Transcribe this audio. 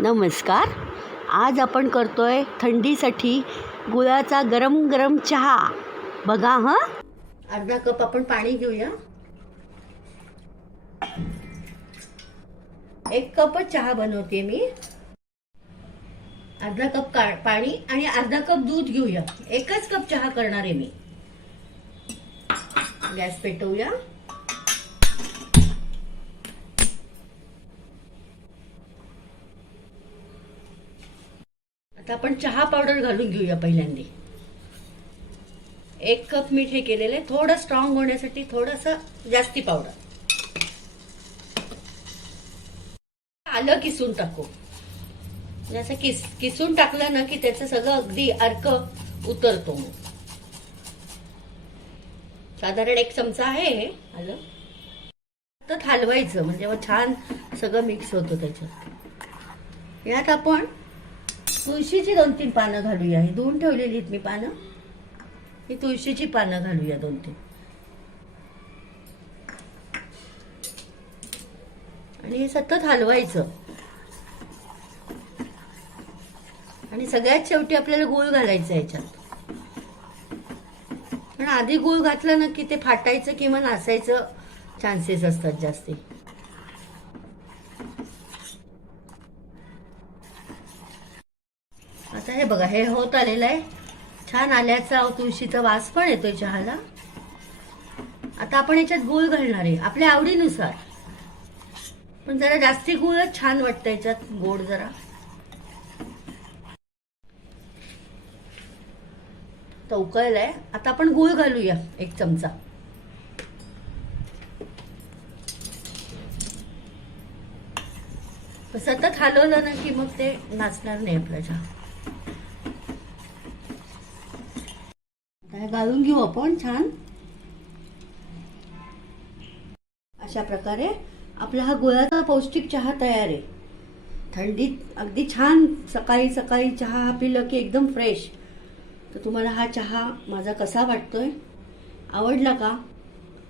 नमस्कार. आज आपण करतोय थंडीसाठी गुळाचा गरम गरम चहा. बघा हं? अर्धा कप आपण पाणी घेऊया. एक कपच चहा बनवते मी. अर्धा कप पाणी आणि अर्धा कप दूध घेऊया. एकच कप चहा करणार आहे मी. गॅस पेटवूया. आता आपण चहा पावडर घालून घेऊया पहिल्यांदा. एक कप मीठ हे केलेलं आहे. थोडं स्ट्रॉंग होण्यासाठी थोडस जास्ती पावडर. आलं किसून टाकू. जसं किस किसून टाकलं ना की त्याचं सगळं अगदी अर्क उतरतो. मग साधारण एक चमचा आहे हे. आलं. तर हलवायचं म्हणजे मग छान सगळं मिक्स होतं त्याच्यात. यात आपण तुळशीची दोन तीन पानं घालूया. ही दोन ठेवलेली आहेत मी पानं. ही तुळशीची पानं घालूया दोन तीन. आणि हे सतत हलवायचं. आणि सगळ्यात शेवटी आपल्याला गुळ घालायचा याच्यात. पण आधी गुळ घातलं ना की ते फाटायचं किंवा नासायचं चान्सेस असतात जास्ती. आता हे बघा हे होत आलेलं आहे. छान आल्याचा तुळशीचा वास पण येतोय चहाला. आता आपण याच्यात गुळ घालणार आहे आपल्या आवडीनुसार. पण जरा जास्ती गुळच छान वाटतं याच्यात गोड जरा. तर उकळलाय. आता आपण गुळ घालूया एक चमचा. सतत हलवलं ना की मग ते नाचणार नाही आपला चहा काय गाळून घेऊ आपण? छान. अशा प्रकारे आपला हा गुळाचा पौष्टिक चहा तयार आहे. थंडीत अगदी छान सकाळी सकाळी चहा पिलं की एकदम फ्रेश तर तुम्हाला हा चहा माझा कसा वाटतोय? आवडला का?